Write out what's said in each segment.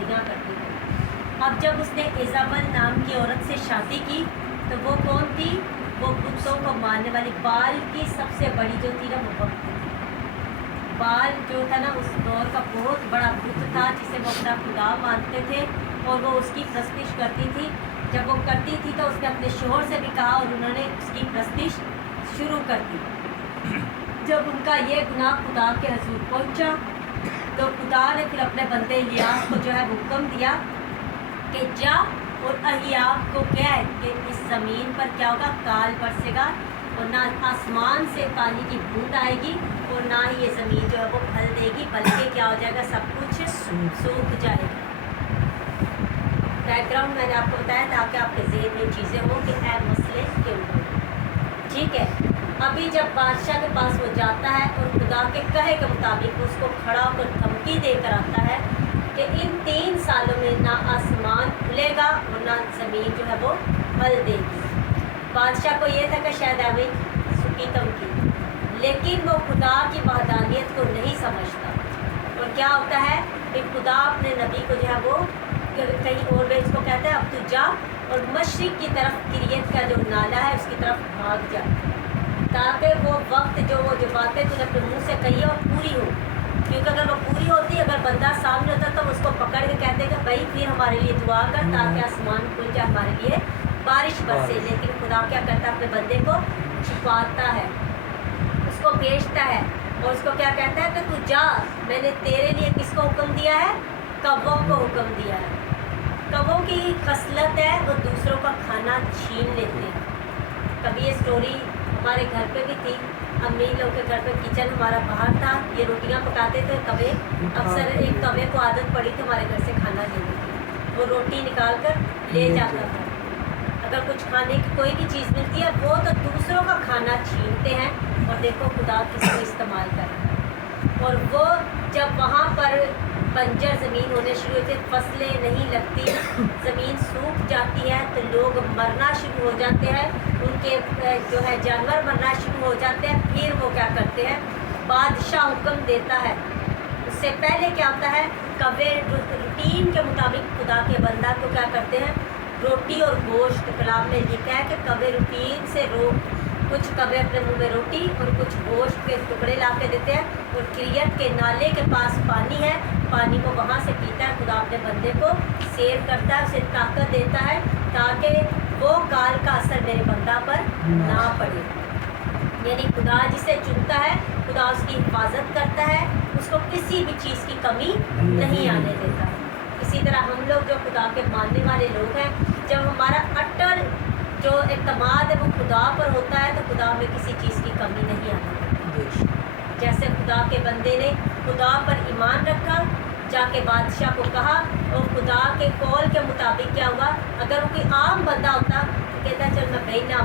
शादियाँ करती थी। अब जब उसने इज़ाबेल नाम की औरत से शादी की तो वो कौन थी? वो बुतों को मानने वाली बाल की सबसे बड़ी जो थी ना वो वक्त थी। बाल जो था ना उस दौर का बहुत बड़ा बुत था जिसे वो अपना खुदा मानते थे और वो उसकी प्रस्तिश करती थी। जब वो करती थी तो उसने अपने शोहर से भी कहा और उन्होंने उसकी प्रस्तिश शुरू कर दी। जब उनका ये गुनाह खुदा के हजूर पहुंचा तो खुदा ने फिर अपने बंदे इलियास को जो है हुक्म दिया कि जा और अहियाब को कह कि इस ज़मीन पर क्या होगा, काल बरसेगा और ना आसमान से पानी की बूंद आएगी और ना ही ये ज़मीन जो है वो फल देगी, बल्कि क्या हो जाएगा, सब कुछ सूख जाएगा। बैकग्राउंड मैंने आपको बताया ताकि आपके ज़हन में चीज़ें हों कि ऐ मसले क्यों हो। ठीक है, अभी जब बादशाह के पास वो जाता है और खुदा के कहे के मुताबिक उसको खड़ा होकर धमकी देकर आता है कि इन 3 सालों में ना आसमान खुलेगा और ना ज़मीन जो है वो फल देगी। बादशाह को ये था कि शायद हमें सूखी धमकी, लेकिन वो खुदा की वहदानियत को नहीं समझता और क्या होता है कि खुदा अपने नबी को जो है वो कहीं और वे इसको कहते हैं अब तू जा और मशरिक की तरफ किरियत का जो नाला है उसकी तरफ भाग जा, ताकि वो वक्त जो बातें तूने अपने मुँह से कही है और पूरी हो। क्योंकि अगर वो पूरी होती, अगर बंदा सामने होता तो उसको पकड़ के कहते कि भाई फिर हमारे लिए दुआ कर ताकि आसमान खुल जाए, हमारे लिए बारिश बरसे। लेकिन खुदा क्या करता है, अपने बंदे को छुपाता है, उसको भेजता है और उसको क्या कहता है कि तू जा, मैंने तेरे लिए किसको हुक्म दिया है, कव्वों को हुक्म दिया है। कव्वों की खसलत है वो दूसरों का खाना छीन लेते हैं। कभी ये स्टोरी हमारे घर पे भी थी, अम्मी लोग के घर पे किचन हमारा बाहर था, ये रोटियां पकाते थे कवे। अक्सर एक कवे को आदत पड़ी थी हमारे घर से खाना लेने की, वो रोटी निकाल कर ले जाता था। अगर कुछ खाने की कोई भी चीज़ मिलती है वो तो दूसरों का खाना छीनते हैं और देखो खुदा किसको इस्तेमाल कर रहा है। और वो जब वहाँ पर बंजर ज़मीन होने शुरू होती है, फसलें नहीं लगती, ज़मीन सूख जाती है तो लोग मरना शुरू हो जाते हैं, उनके जो है जानवर मरना शुरू हो जाते हैं। फिर वो क्या करते हैं, बादशाह हुक्म देता है। उससे पहले क्या होता है, कवे रूटीन के मुताबिक खुदा के बंदा को क्या करते हैं, रोटी और गोश्त। कलाम में लिखा है कि कवे रूटीन से कुछ कवे अपने मुंह में रोटी और कुछ गोश्त के टुकड़े ला के देते हैं और किरियत के नाले के पास पानी है, पानी को वहाँ से पीता है। खुदा अपने बंदे को सेव करता है, उसे ताकत देता है ताकि वो काल का असर मेरे बंदा पर ना पड़े। यानी खुदा जिसे चुनता है खुदा उसकी हिफाजत करता है, उसको किसी भी चीज़ की कमी नहीं आने देता है। इसी तरह हम लोग जो खुदा के मानने वाले लोग हैं, जब हमारा अटल जो एतमाद है वो खुदा पर होता है तो खुदा में किसी चीज़ की कमी नहीं आती। जैसे खुदा के बंदे ने खुदा पर ईमान रखा, जाके बादशाह को कहा और खुदा के कौल के मुताबिक क्या हुआ, अगर वो कोई आम बंदा होता तो कहता चल मैं बही ना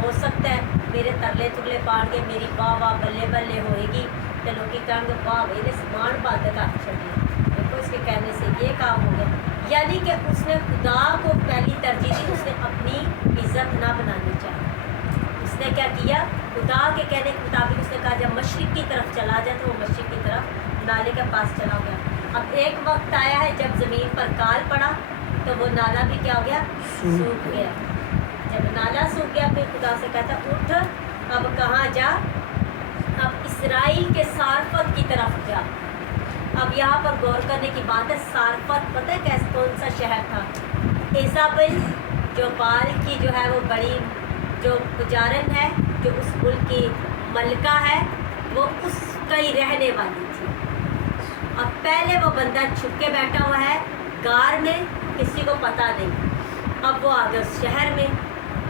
हो सकता है मेरे तरले तुरले पाड़ के मेरी वाह वाह बल्ले बल्ले होएगी, चलो कि कहेंगे वाह भाई ने समान बात का चलिए, देखो इसके कहने से ये काम हो गया। यानी कि उसने खुदा को पहली तरजीह दी, उसने अपनी इज्जत ना बनानी चाहिए। उसने क्या किया, खुदा के कहने के मुताबिक उसने कहा जब मशरिक की तरफ चला जाए तो वो मशरिक की तरफ नाले के पास चला गया। अब एक वक्त आया है जब ज़मीन पर काल पड़ा तो वो नाला भी क्या हो गया, सूख गया। जब नाला सूख गया फिर खुदा से कहता उठ अब कहाँ जा, अब इसराइल के सारफत की तरफ जा। अब यहाँ पर गौर करने की बात है, सारफत पता है कैसे कौन सा शहर था? इज़ाबेल जो बाल की जो है वो बड़ी जो पुजारन है, जो उस मुल्क की मलका है, वो उसका ही रहने वाली थी। अब पहले वो बंदा छुप के बैठा हुआ है गार में, किसी को पता नहीं। अब वो आ गया उस शहर में,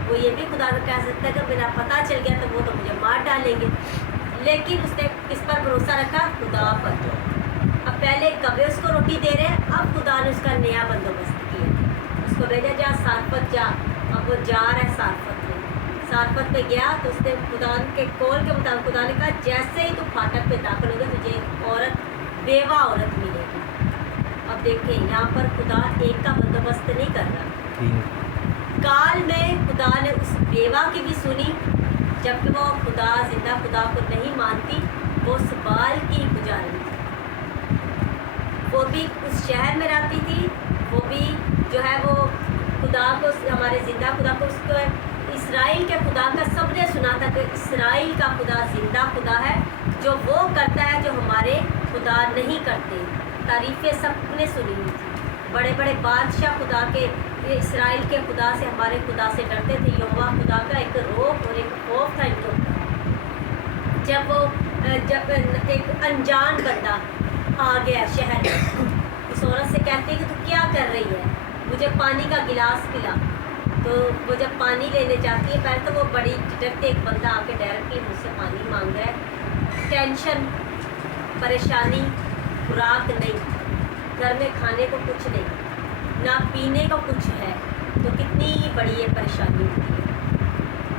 वो ये भी खुदा को कह सकता है कि मेरा पता चल गया तो वो तो मुझे मार डालेंगे, लेकिन उसने किस पर भरोसा रखा, खुदा पर। अब पहले कभी उसको रोटी दे रहे हैं, अब खुदा ने उसका नया बंदोबस्त किया, उसको भेजा जा सारफत जा। अब वो जा रहा है सारफत में, सारफत में गया तो उसने खुदा के कौल के मुताबिक खुदा ने कहा जैसे ही तू फाटक पे दाखिल होगा तुझे औरत बेवा औरत मिलेगी। अब देखिए यहाँ पर खुदा एक का बंदोबस्त नहीं कर रहा। काल में खुदा ने उस बेवा की भी सुनी, जबकि वो खुदा जिंदा खुदा को नहीं मानती, वो उस बाल की पुजारी थी। वो भी उस शहर में रहती थी को, हमारे जिंदा खुदा को, उसको इसराइल के खुदा का सबने सुना था कि इसराइल का खुदा जिंदा खुदा है, जो वो करता है जो हमारे खुदा नहीं करते। तारीफ़ें सबने सुनी हुई थी। बड़े बड़े बादशाह खुदा के, इसराइल के खुदा से, हमारे खुदा से डरते थे। यहोवा खुदा का एक रोब और एक खौफ था इनके ऊपर। जब एक अनजान बंदा आ गया शहर में, उस औरत से कहती है कि तू क्या कर रही है, मुझे पानी का गिलास पिला। तो वो जब पानी लेने जाती है, पहले तो वो बड़ी डरते, एक बंदा आके डायरेक्टली मुझसे पानी मांग रहा है, टेंशन, परेशानी, खुराक नहीं, घर में खाने को कुछ नहीं, ना पीने को कुछ है, तो कितनी बड़ी ये परेशानी होती है।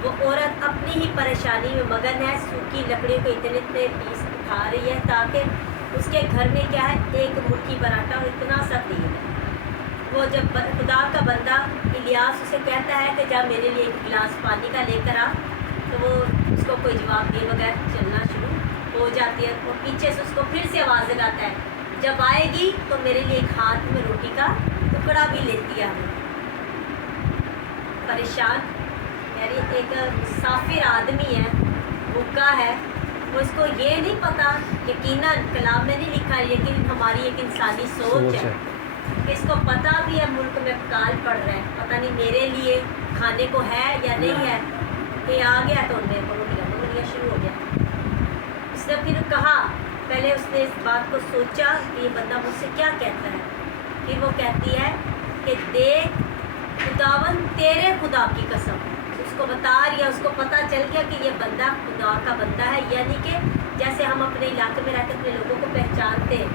वो औरत अपनी ही परेशानी में मगन है, सूखी लकड़ियों को इतने इतने पीस उठा रही है ताकि उसके घर में क्या है, एक मुट्ठी पराठा और इतना सा तेल है। वो जब खुदा का बंदा इलियास उसे कहता है कि जा मेरे लिए एक गिलास पानी का लेकर आ, तो वो उसको कोई जवाब दिए बगैर चलना शुरू हो जाती है। वो पीछे से उसको फिर से आवाज़ लगाता है, जब आएगी तो मेरे लिए एक हाथ में रोटी का टुकड़ा भी लेती है। परेशान, यानी एक मुसाफिर आदमी है, भूखा है, वो इसको ये नहीं पता, यकीनन कलाम में नहीं लिखा है, लेकिन हमारी एक इंसानी सोच है, इसको पता भी है मुल्क में काल पड़ रहा है, पता नहीं मेरे लिए खाने को है या नहीं है। ये आ गया तो उन्हें बोलिया शुरू हो गया। उसने फिर कहा, पहले उसने इस बात को सोचा कि ये बंदा मुझसे क्या कहता है। फिर वो कहती है कि देख खुदावन तेरे खुदा की कसम, उसको बता रही है, उसको पता चल गया कि ये बंदा खुदा का बंदा है। यानी कि जैसे हम अपने इलाके में रहते अपने लोगों को पहचानते हैं,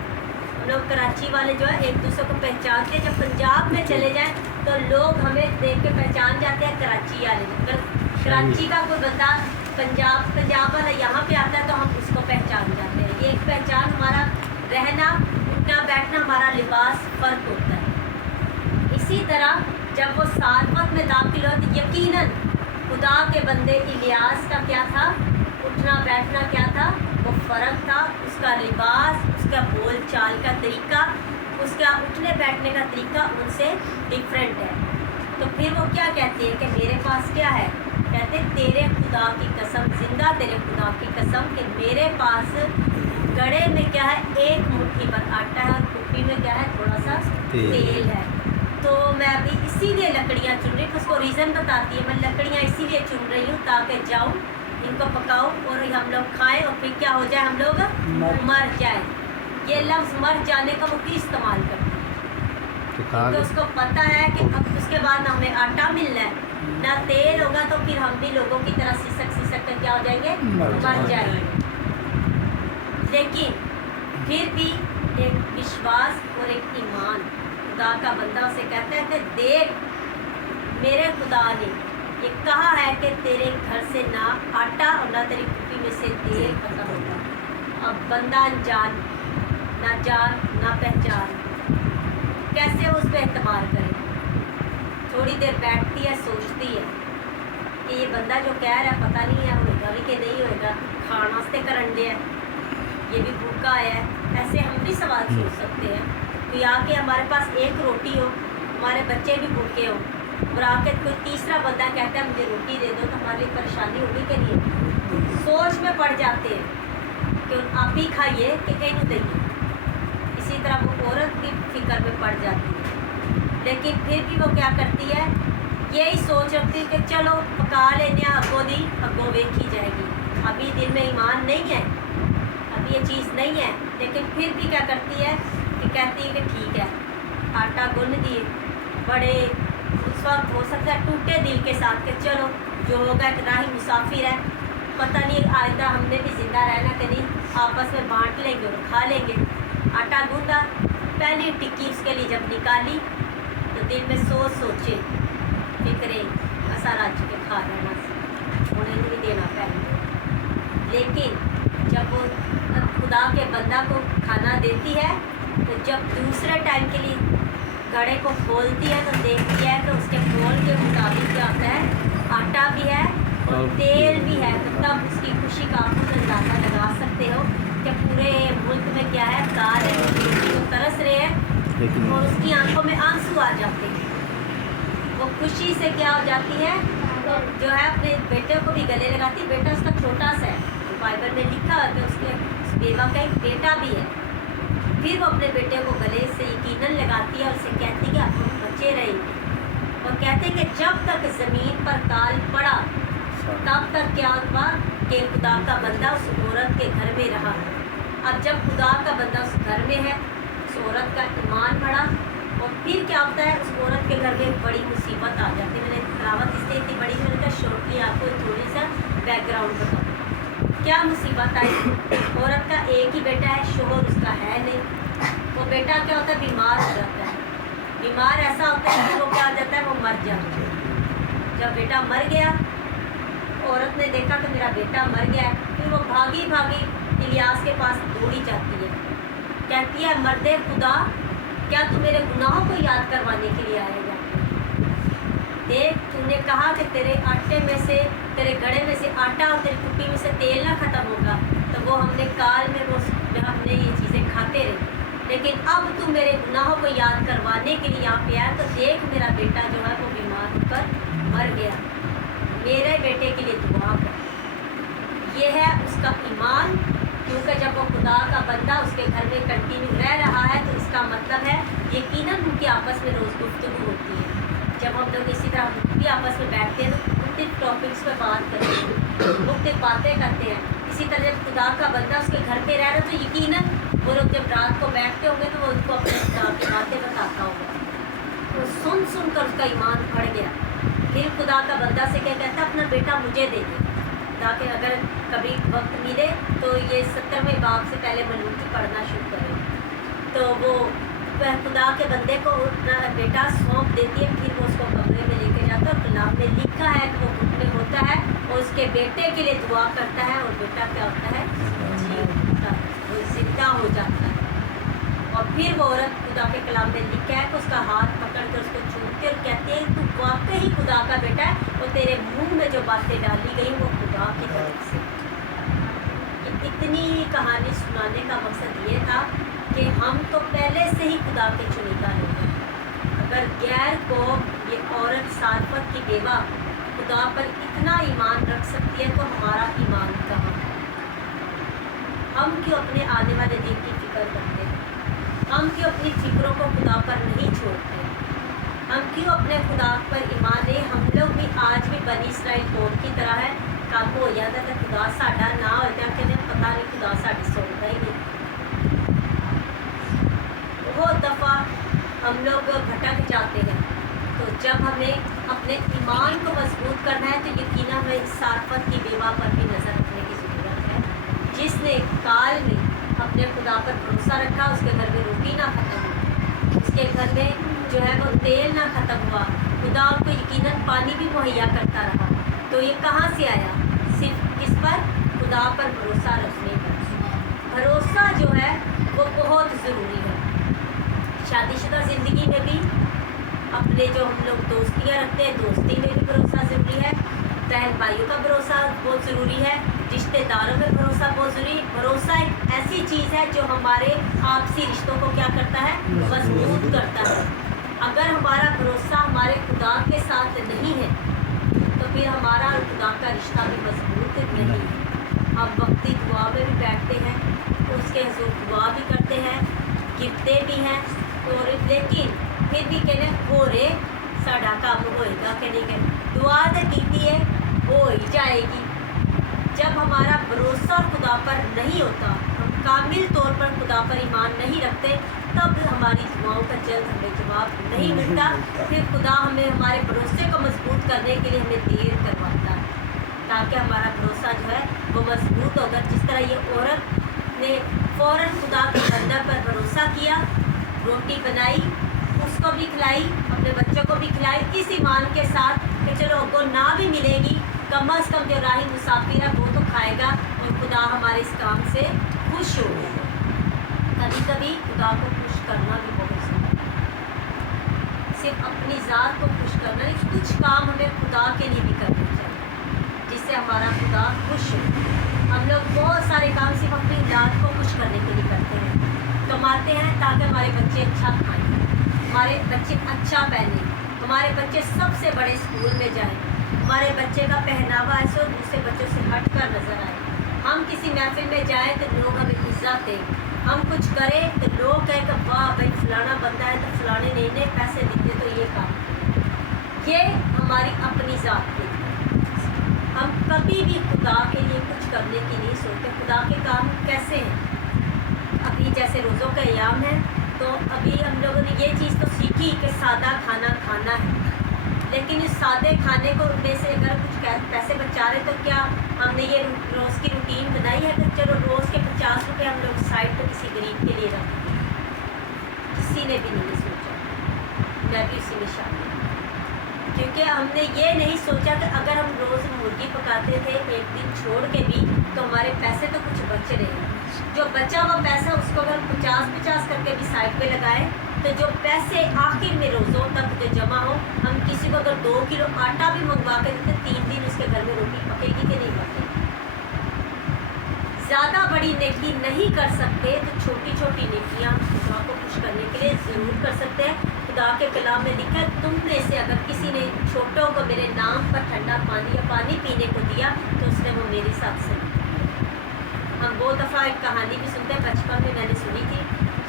हम लोग कराची वाले जो है एक दूसरे को पहचानते हैं। जब पंजाब में चले जाएं तो लोग हमें देख के पहचान जाते हैं कराची वाले। अगर कराची का कोई बंदा पंजाब वाला यहाँ पे आता है तो हम उसको पहचान जाते हैं। ये एक पहचान, हमारा रहना, उठना बैठना, हमारा लिबास फ़र्क होता है। इसी तरह जब वो सारवत में दाखिल हो तो यकीनन खुदा के बंदे इलियास का क्या था, उठना बैठना क्या था, वो फ़र्क था। उसका लिबास, उसका बोल चाल का तरीका, उसका उठने बैठने का तरीका उनसे डिफरेंट है। तो फिर वो क्या कहती है कि मेरे पास क्या है, कहते तेरे खुदा की कसम, जिंदा तेरे खुदा की कसम कि मेरे पास गड़े में क्या है, एक मुट्ठी भर आटा है और कुप्पी में क्या है, थोड़ा सा तेल है। तो मैं अभी इसीलिए लकड़ियाँ चुन रही हूँ। उसको रीज़न बताती है, मैं लकड़ियाँ इसीलिए चुन रही हूँ ताकि जाऊँ, इनको पकाऊँ और हम लोग खाएँ और फिर क्या हो जाए, हम लोग मर जाए। ये लफ्ज़ मर जाने का वो क्यों इस्तेमाल करते हैं, तो उसको पता है कि अब उसके बाद ना हमें आटा मिलना है ना तेल होगा, तो फिर हम भी लोगों की तरह सिसक कर क्या हो जाएंगे, मर जाएंगे। लेकिन फिर भी एक विश्वास और एक ईमान, खुदा का बंदा उसे कहता है कि देख मेरे खुदा ने ये कहा है कि तेरे घर से ना आटा और ना तेरी कुप्पी में से तेल खत्म होगा। अब बंदा अनजान, ना जान ना पहचान, कैसे उस पर एतबार करे। थोड़ी देर बैठती है, सोचती है कि ये बंदा जो कह रहा है पता नहीं है होएगा भी कि नहीं होएगा, खाण वास्ते करन दिया, ये भी भूखा आया है। ऐसे हम भी सवाल सोच सकते हैं। तो आके हमारे पास एक रोटी हो, हमारे बच्चे भी भूखे हो, और आके कोई तीसरा बंदा कहता है मुझे रोटी दे दो, तो हमारी परेशानी होगी कि नहीं। सोच में पड़ जाते हैं कि आप ही खाइए कि इन्हें देंगे। इसी तरह वो औरत भी फिक्र में पड़ जाती है, लेकिन फिर भी वो क्या करती है, यही सोच रखती है कि चलो पका लेने, अगो वेखी जाएगी। अभी दिल में ईमान नहीं है, अभी ये चीज़ नहीं है, लेकिन फिर भी क्या करती है कि कहती है कि ठीक है, आटा गूंद दिए, बड़े उस वक्त हो सकता है टूटे दिल के साथ कि चलो जो होगा, एक राही मुसाफिर है, पता नहीं आइंदा हमने भी ज़िंदा रहना कि नहीं, आपस में बांट लेंगे और खा लेंगे। आटा गूंदा, पहली टिक्की उसके लिए जब निकाली तो दिल में सोचे फिक्रे असा रज के खा रहना उन्हें भी देना पहले। लेकिन जब वो खुदा के बंदा को खाना देती है तो जब दूसरे टाइम के लिए घड़े को खोलती है तो देखती है तो उसके खोल के मुताबिक क्या होता है, आटा भी है और तेल भी है। तो तब उसकी खुशी का आप अंदाज़ा लगा सकते हो कि पूरे मुल्क में क्या है, कार है, तो तरस रहे हैं और उसकी आंखों में आंसू आ जाते हैं। वो खुशी से क्या हो जाती है, तो जो है अपने बेटे को भी गले लगाती है। बेटा उसका छोटा सा है, तो बाइबल में लिखा है कि उसके बेवा का एक बेटा भी है। फिर वो अपने बेटे को गले से यकीनन लगाती है और उसे कहती है कि आप लोग बचे रहेंगे। और कहते हैं कि जब तक ज़मीन पर काल पड़ा तब तक क्या हुआ कि खुदा का बंदा उस औरत के घर में रहा। अब जब खुदा का बंदा उस घर में है, उस औरत का ईमान बढ़ा, और फिर क्या होता है, उस औरत के घर में एक बड़ी मुसीबत आ जाती है। मैंने तिलावत इसलिए इतनी बड़ी मैंने कहा शॉर्टली आपको थोड़ी सा बैकग्राउंड बताऊँ। क्या मुसीबत आई? औरत का एक ही बेटा है, शोहर उसका है नहीं। वो बेटा क्या होता है, बीमार हो जाता है। बीमार ऐसा होता है कि वो क्या हो जाता है, वो मर जाता है। जब बेटा मर गया, औरत ने देखा कि मेरा बेटा मर गया है, फिर वो भागी भागी इलियास के पास दौड़ी जाती है। कहती है, मर्दे खुदा, क्या तू मेरे गुनाहों को याद करवाने के लिए आएगा? देख, तूने कहा कि तेरे आटे में से, तेरे घड़े में से आटा और तेरी कुप्पी में से तेल ना ख़त्म होगा, तो वो हमने काल में वो हमने ये चीज़ें खाते रहे। लेकिन अब तू मेरे गुनाहों को याद करवाने के लिए यहाँ पे आया, तो देख मेरा बेटा जो है वो बीमार होकर मर गया, मेरे बेटे के लिए दुआ कर। ये है उसका ईमान, क्योंकि जब वो खुदा का बंदा उसके घर में कंटिन्यू रह रहा है, तो इसका मतलब है यकीनन उनकी आपस में रोज़ गुफ्तगू होती है। जब हम लोग इसी तरह भी आपस में बैठते हैं तो मुख्तलिफ टॉपिक्स पर बात करते हैं, मुख्तलिफ बातें करते हैं। इसी तरह जब खुदा का बंदा उसके घर पे रह रहा है, तो यकीनन वो लोग जब रात को बैठते होंगे तो वो उनको अपने खुदा की बातें बताता होगा। तो सुन सुन कर उसका ईमान बढ़ गया। फिर खुदा का बंदा से क्या कहता है, अपना बेटा मुझे दे दे, ताकि अगर कभी वक्त मिले तो ये 70वें बाब से पहले मलूकी पढ़ना शुरू करें। तो वो खुदा के बंदे को अपना बेटा सौंप देती है। फिर वो उसको कमरे में लेके जाता है और कलाम में लिखा है कि वो घुटने होता है और उसके बेटे के लिए दुआ करता है, और बेटा क्या होता है, जी होता है, वो जिंदा हो जाता है। और फिर वो औरत खुदा के कलाम में लिखा है कि उसका हाथ पकड़ कर उसको छूते और कहते हैं, तू वाकई ही खुदा का बेटा है, और तेरे मुंह में जो बातें डाली गई वो खुदा की तरफ से। इतनी कहानी सुनाने का मकसद ये था कि हम तो पहले से ही खुदा के चुनिंदा लोग हैं। अगर गैर कौम, ये औरत सारफत की बेवा खुदा पर इतना ईमान रख सकती है, तो हमारा ईमान कहाँ है? हम क्यों अपने आने वाले दिन की फिक्र करते हैं? हम क्यों अपनी फिक्रों को खुदा पर नहीं छोड़ते? हम क्यों अपने खुदा पर ईमान नहीं? हम लोग भी आज भी बनी इसराइल कौम की तरह है, कम हो जाता तो खुदा साडा ना हो जाए, कहते पता नहीं खुदा साड़ी सुनता ही नहीं। बहुत दफ़ा हम लोग भटक जाते हैं। तो जब हमें अपने ईमान को मजबूत करना है, तो यकीनन हमें सारफत की बेवा पर भी नज़र रखने की ज़रूरत है, जिसने काल में अपने खुदा पर भरोसा रखा। उसके घर में रोटी ना ख़त्म हुई, उसके घर में जो है वो तेल ना ख़त्म हुआ, खुदा उनको यकीनन पानी भी मुहैया करता रहा। तो ये कहाँ से आया? सिर्फ किस पर? खुदा पर भरोसा रखने पर। भरोसा जो है वो बहुत ज़रूरी है। शादीशुदा ज़िंदगी में भी अपने जो हम लोग दोस्तियाँ रखते हैं, दोस्ती में भी भरोसा ज़रूरी है। बहन भाइयों का भरोसा बहुत ज़रूरी है। रिश्तेदारों में भरोसा बहुत ज़रूरी है। भरोसा एक ऐसी चीज़ है जो हमारे आपसी रिश्तों को क्या करता है? मजबूत करता है। अगर हमारा भरोसा हमारे खुदा के साथ नहीं है, तो फिर हमारा और खुदा का रिश्ता भी मजबूत नहीं है। हम वक्ती दुआ में भी बैठते हैं, उसके हजूर दुआ भी करते हैं, गिरते भी हैं, तो लेकिन फिर भी कहने हो रे साडा काम होएगा कि नहीं, कह दुआ तो की है, हो ही जाएगी। जब हमारा भरोसा खुदा पर नहीं होता, हम कामिल तौर पर खुदा पर ईमान नहीं रखते, तब हमारी दुआओं का जल्द हमें जवाब नहीं मिलता। फिर खुदा हमें हमारे भरोसे को मजबूत करने के लिए हमें देर करवाता है, ताकि हमारा भरोसा जो है वो मजबूत होगा। जिस तरह ये औरत ने फ़ौरन खुदा के बंदर पर भरोसा किया, रोटी बनाई, उसको भी खिलाई, अपने बच्चों को भी खिलाई, इस ईमान के साथ कि चलो हमको ना भी मिलेगी, कम अज़ कम जो राही मुसाफिर है वो तो खाएगा, और खुदा हमारे इस काम से खुश होगा। कभी कभी खुदा को खुश करना भी बहुत ज़रूरी है। सिर्फ अपनी ज़ात को खुश करना नहीं, कुछ काम हमें खुदा के लिए भी करने चाहिए, जिससे हमारा खुदा खुश हो। हम लोग बहुत सारे काम सिर्फ अपनी ज़ात को खुश करने के लिए करते हैं, कमाते हैं ताकि हमारे बच्चे अच्छा खाएँ, हमारे बच्चे अच्छा पहने, हमारे बच्चे सबसे बड़े स्कूल में जाएं, हमारे बच्चे का पहनावा ऐसे और दूसरे बच्चों से हट कर नज़र आए, हम किसी महफिल में जाएं तो लोग हमें इज्जत दें, हम कुछ करें तो लोग कहें कि वाह भाई फलाना बंदा है तो फलाने ने पैसे देते तो ये काम। ये हमारी अपनी ज़ात की, हम कभी भी खुदा के लिए कुछ करने की नहीं सोचते। खुदा के काम कैसे हैं? अभी जैसे रोज़ों का अयाम है तो अभी हम लोगों ने ये चीज़ तो सीखी कि सादा खाना खाना है, लेकिन इस सादे खाने को में से अगर कुछ पैसे बचा रहे तो क्या हमने ये रोज़ की रूटीन बनाई है कि चलो रोज़ के 50 रुपये हम लोग साइड पर किसी गरीब के लिए रख दें? किसी ने भी नहीं सोचा, मैं भी उसी में शामिल, क्योंकि हमने ये नहीं सोचा कि अगर हम रोज़ मुर्गी पकाते थे एक दिन छोड़ के भी तो हमारे पैसे तो कुछ बच रहे हैं। जो बचा हुआ पैसा उसको अगर 50-50 करके भी साइड पे लगाए तो जो पैसे आखिर में रोज़ों तक जो जमा हो, हम किसी को अगर 2 किलो आटा भी मंगवा के देते 3 दिन उसके घर में रोटी पकेगी कि नहीं पकेगी। ज़्यादा बड़ी नेकी नहीं कर सकते तो छोटी छोटी नेकियाँ खुदा को खुश करने के लिए ज़रूर कर सकते हैं। खुदा के कलाम में लिखा है, तुम में से अगर किसी ने छोटों को मेरे नाम पर ठंडा पानी या पानी पीने को दिया तो उसने वो मेरे साथ से। हम बहुत दफ़ा एक कहानी भी सुनते हैं, बचपन में मैंने सुनी थी,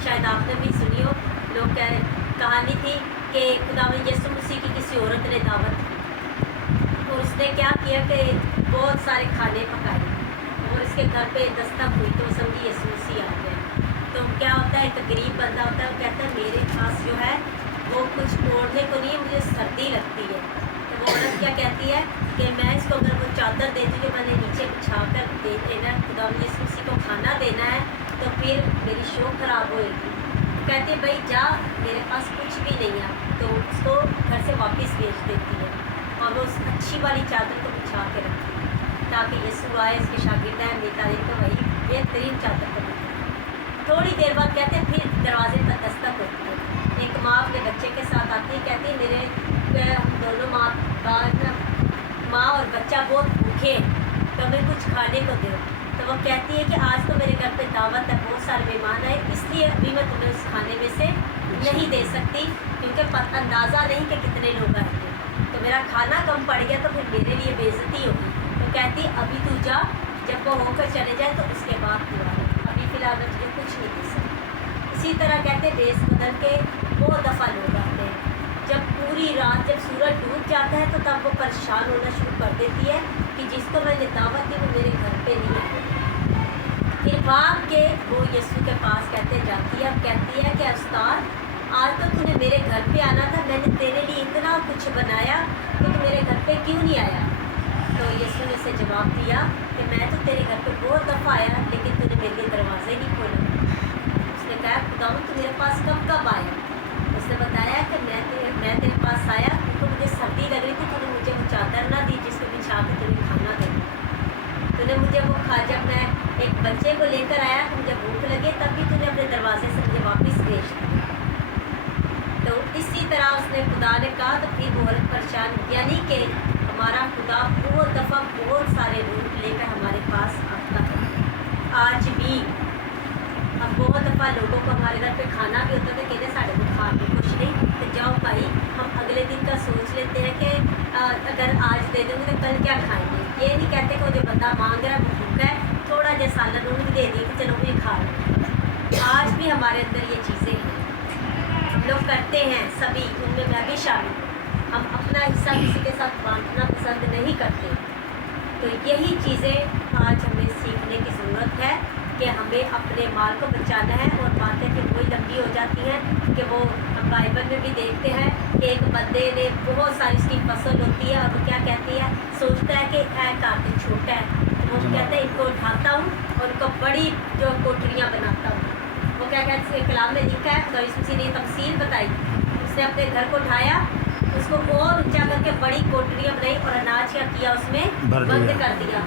शायद आपने भी सुनी हो। लोग कह रहे कहानी थी कि खुदावंद यीशु मसीह की किसी औरत ने दावत की और उसने क्या किया कि बहुत सारे खाने पकाए और इसके घर पे दस्तक हुई तो समझी यीशु मसीह आ गए। तो क्या होता है, एक गरीब बंदा होता है, वो कहता है मेरे पास जो है वो कुछ ओढ़ने को नहीं है, मुझे सर्दी लगती है। तो वो औरत क्या कहती है कि मैं इसको अगर वो चादर देती जो मैंने नीचे बिछा कर दे देना, खुदावंद यीशु मसीह को खाना देना है तो फिर मेरी शौक ख़राब होएगी। कहती है भाई जा, मेरे पास कुछ भी नहीं है, तो उसको घर से वापस भेज देती है और वो उस अच्छी वाली चादर को बिछा के रखती है ताकि यीशु आए, इसके शागिर्द हैं नेता दे तो वही बेहतरीन चादर को बिछा। थोड़ी देर बाद कहते हैं फिर दरवाजे पर दस्तक होती है, एक माँ अपने बच्चे के साथ आती है, कहती है मेरे दोनों माँ और बच्चा बहुत भूखे हैं तो हमें कुछ खाने को दो। तो वो कहती है कि आज तो मेरे घर पे दावत है, बहुत सारे मेहमान आए, इसलिए अभी मैं तुम्हें उस खाने में से नहीं दे सकती क्योंकि अंदाज़ा नहीं कि कितने लोग आएंगे, तो मेरा खाना कम पड़ गया तो फिर मेरे लिए बेइज्जती होगी। तो कहती अभी तू जा, जब वो होकर चले जाए तो उसके बाद तू आ, अभी फ़िलहाल मैं तुझे कुछ नहीं दे सकती। इसी तरह कहते बेस बदल के बहुत दफ़ा लोग आते हैं, जब पूरी रात जब सूरज डूब जाता है तो तब वो परेशान होना शुरू कर देती है कि जिसको मैंने दावत दी वो मेरे घर पे नहीं आए। फिर भाग के वो यीशु के पास जाती है, अब कहती है कि उस्ताद आज तो तूने मेरे घर पे आना था, मैंने तेरे लिए इतना कुछ बनाया तो तू मेरे घर पे क्यों नहीं आया? तो यीशु ने उसे जवाब दिया कि मैं तो तेरे घर पे बहुत दफ़ा आया लेकिन तूने मेरे लिए दरवाज़ा ही नहीं खोला। उसने कहा खुदावंद तू मेरे पास कब आया? उसने बताया कि मैं तेरे पास आया तो मुझे सर्दी लग रही थी, तूने मुझे वो चादर ना दी जिसको बिछा के तूने खाना देना, तूने मुझे वो खा, जब मैं एक बच्चे को लेकर आया तो मुझे भूख लगे तब भी तूने अपने दरवाजे से मुझे वापस भेज दिया। तो इसी तरह उसने खुदा ने कहा तो फिर वो औरत परेशान, यानी कि हमारा खुदा बहुत दफ़ा बहुत सारे रूप लेकर हमारे पास आता है। आज भी अब बहुत दफ़ा लोगों को हमारे घर पे खाना भी होता है, कहते साढ़े को खा के कुछ नहीं तो जाओ भाई, हम अगले दिन का सोच लेते हैं कि अगर आज दे देंगे तो कल क्या खाएंगे। ये नहीं कहते कि वो जो बंदा मांग रहा है वो भूखा है, थोड़ा जैसा सालन उन्हें दे दी कि चलो मुझे खा लो। आज भी हमारे अंदर ये चीज़ें हैं, हम लोग करते हैं, सभी उनमें मैं भी शामिल हूँ। हम अपना हिस्सा किसी के साथ बांटना पसंद नहीं करते। तो यही चीज़ें आज हमें सीखने की ज़रूरत है कि हमें अपने माल को बचाना है। और बातें फिर वही लंबी हो जाती हैं कि वो हम बाइबल में भी देखते हैं कि एक बंदे ने बहुत सारी उसकी फसल होती है और वो क्या कहती है, सोचता है कि काफी छोटा है, तो वो कहते हैं इनको उठाता हूँ और उनको बड़ी जो कोठरियाँ बनाता हूँ। वो क्या कहते हैं, कलाम में लिखा है, तो किसी ने तफसील बताई, उसने अपने घर को उठाया, उसको और ऊंचा करके बड़ी कोठरियाँ बनाई और अनाज क्या किया उसमें बंद कर दिया।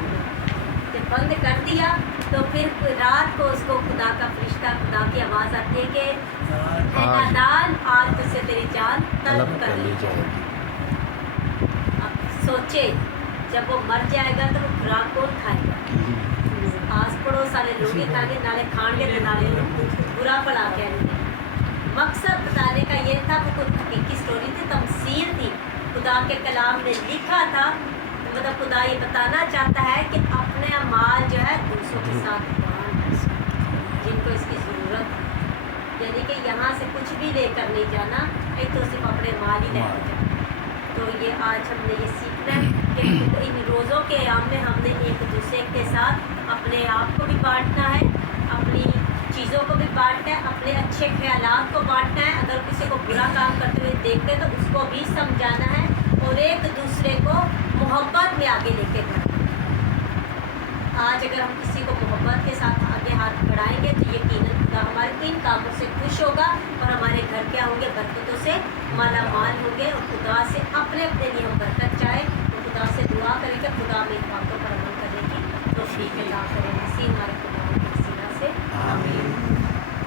जब बंद कर दिया तो फिर रात को उसको खुदा का फरिश्ता, खुदा की आवाज़ आती है कि नादान आज तुझसे तेरी जान तलब कर ली जाएगी। अब सोचे जब वो मर जाएगा तो वो खुराक कौन खाएगा? आस पड़ोस वाले लोग ही खाएंगे, नाले खाएंगे तो नाले बुरा पड़ा कहेंगे। मकसद बताने का ये था, वो कोई हकीकी स्टोरी थी, तमसील थी खुदा के कलाम ने लिखा था, मतलब खुदा ये बताना चाहता है कि अपने माल जो है दूसरों के साथ बांट जिनको इसकी ज़रूरत है। यानी कि यहाँ से कुछ भी लेकर नहीं जाना, नहीं तो सिर्फ अपने माल ही लेकर जाना। तो ये आज हमने ये सीखना है कि इन रोज़ों के अयाम में हमने एक दूसरे के साथ अपने आप को भी बांटना है, अपनी चीज़ों को भी बांटना है, अपने अच्छे ख्यालात को बांटना है। अगर किसी को बुरा काम करते हुए देखते तो उसको भी समझाना है और एक दूसरे को मोहब्बत में आगे लेके बढ़ना है। आज अगर हम किसी को मोहब्बत के साथ आगे हाथ बढ़ाएंगे तो यकीनन खुदा हमारे इन कामों से खुश होगा और हमारे घर क्या होंगे, बरकतों से माला माल होंगे। और खुदा से अपने अपने लिए हम बरकत चाहे तो खुदा से दुआ करें कि खुदा में इन बातों पर अमल करने की तौफीक अता करें। इसी हमारे खुदा की वसीला से आमीन।